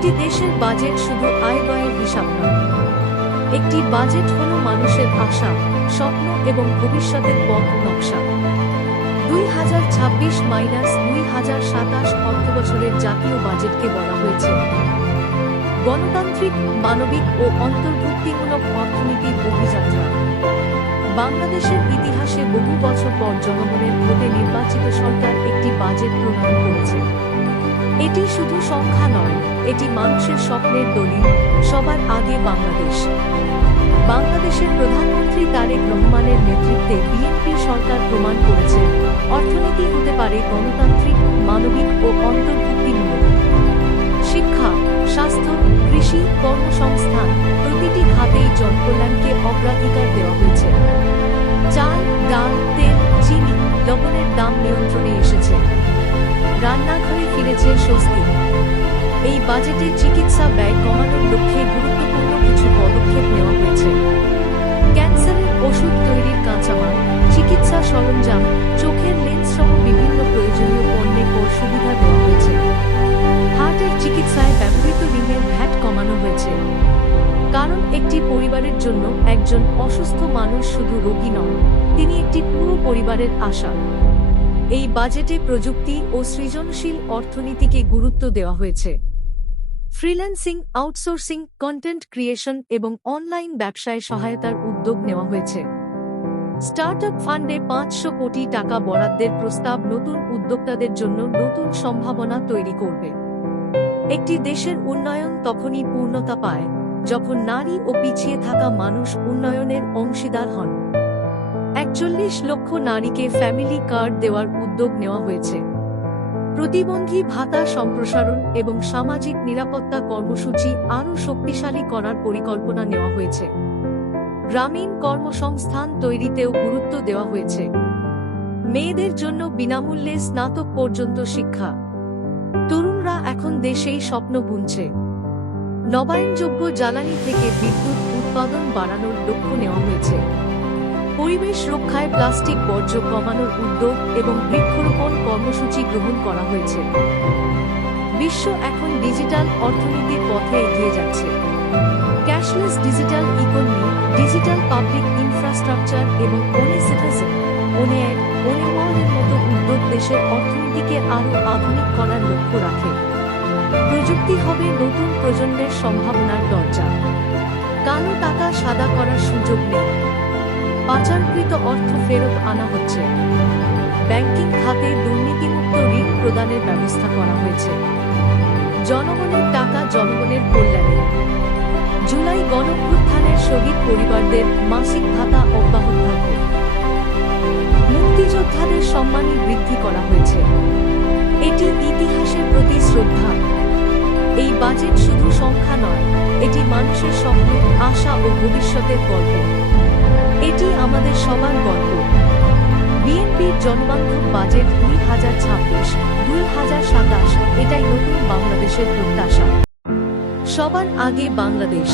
একটি দেশের বাজেট শুধু আয় ব্যয়ের হিসাব নয়। একটি বাজেট হলো মানুষের আশা, স্বপ্ন এবং ভবিষ্যতের পথ নকশা। 2026-2027 অর্থবছরের জাতীয় বাজেটকে বলা হয়েছে গণতান্ত্রিক, মানবিক ও অন্তর্ভুক্তিমূলক অর্থনীতির অভিযাত্রা। বাংলাদেশের ইতিহাসে বহু বছর পর জনগণের ভোটে নির্বাচিত সরকার একটি বাজেট প্রণয়ন করেছে। এটি শুধু সংখ্যা নয়, এটি মানুষের স্বপ্নের দলিল। সবার আগে বাংলাদেশ। বাংলাদেশের প্রধানমন্ত্রী তারেক রহমানের নেতৃত্বে বিএনপি সরকার প্রমাণ করেছে অর্থনীতি হতে পারে গণতান্ত্রিক, মানবিক ও অন্তর্ভুক্তিমূলক। শিক্ষা, স্বাস্থ্য, কৃষি, কর্মসংস্থান প্রতিটি খাতেই জনকল্যাণকে অগ্রাধিকার দেওয়া হয়েছে। চাল, ডাল, তেল, চিনি, লবণের দাম নিয়ন্ত্রণে এসেছে। রান্নাঘরে ফিরেছে স্বস্তি। এই বাজেটে চিকিৎসা ব্যয় কমানোর লক্ষ্যে গুরুত্বপূর্ণ কিছু পদক্ষেপ নেওয়া হয়েছে। ক্যান্সারের ওষুধ তৈরির কাঁচামাল, চিকিৎসা সরঞ্জাম, চোখের লেন্স সহ বিভিন্ন প্রয়োজনীয় পণ্যে কর সুবিধা দেওয়া হয়েছে। হার্টের চিকিৎসায় ব্যবহৃত ঋণের ভ্যাট কমানো হয়েছে। কারণ একটি পরিবারের জন্য একজন অসুস্থ মানুষ শুধু রোগী নন, তিনি একটি পুরো পরিবারের আশা। এই বাজেটে প্রযুক্তি ও সৃজনশীল অর্থনীতিকে গুরুত্ব দেওয়া হয়েছে। ফ্রিল্যান্সিং, আউটসোর্সিং, কন্টেন্ট ক্রিয়েশন এবং অনলাইন ব্যবসায় সহায়তার উদ্যোগ নেওয়া হয়েছে। স্টার্টআপ ফান্ডে 500 কোটি টাকা বরাদ্দের প্রস্তাব নতুন উদ্যোক্তাদের জন্য নতুন সম্ভাবনা তৈরি করবে। একটি দেশের উন্নয়ন তখনই পূর্ণতা পায় যখন নারী ও পিছিয়ে থাকা মানুষ উন্নয়নের অংশীদার হন। 41 লক্ষ নারীকে ফ্যামিলি কার্ড দেওয়ার উদ্যোগ নেওয়া হয়েছে। প্রতিবন্ধী ভাতা সম্প্রসারণ এবং সামাজিক নিরাপত্তা কর্মসূচি আরও শক্তিশালী করার পরিকল্পনা নেওয়া হয়েছে। গ্রামীণ কর্মসংস্থান তৈরিতেও গুরুত্ব দেওয়া হয়েছে। মেয়েদের জন্য বিনামূল্যে স্নাতক পর্যন্ত শিক্ষা। তরুণরা এখন দেশেই স্বপ্ন বুনছে। নবায়নযোগ্য জ্বালানি থেকে বিদ্যুৎ উৎপাদন বাড়ানোর লক্ষ্য নেওয়া হয়েছে। পরিবেশ রক্ষায় প্লাস্টিক বর্জ্য কমানোর উদ্যোগ এবং বৃক্ষরোপণ কর্মসূচি গ্রহণ করা হয়েছে। বিশ্ব এখন ডিজিটাল অর্থনীতির পথে এগিয়ে যাচ্ছে। Cashless digital economy, digital public infrastructure এবং one citizen, one ad, one ওয়ার্ল্ডের মতো উদ্যোগ দেশের অর্থনীতিকে আরও আধুনিক করার লক্ষ্য রাখে। প্রযুক্তি হবে নতুন প্রজন্মের সম্ভাবনার দরজা। কালো টাকা সাদা করার সুযোগ নেই। পাচারকৃত অর্থ ফেরত আনা হচ্ছে। ব্যাংকিং খাতে দুর্নীতিমুক্ত ঋণ প্রদানের ব্যবস্থা করা হয়েছে। জনগণের টাকা জনগণের কল্যাণে। জুলাই গণঅভ্যুত্থানের শহীদ পরিবারদের মাসিক ভাতা অব্যাহত থাকবে। মুক্তিযোদ্ধাদের সম্মানী বৃদ্ধি করা হয়েছে। এটি ইতিহাসের প্রতি শ্রদ্ধা। এই বাজেট শুধু সংখ্যা নয়, এটি মানুষের স্বপ্ন, আশা ও ভবিষ্যতের গল্প। এটি আমাদের সবার গল্প। বিএনপির জনবান্ধব বাজেট 2026-2027, এটাই নতুন বাংলাদেশের প্রত্যাশা। সবার আগে বাংলাদেশ।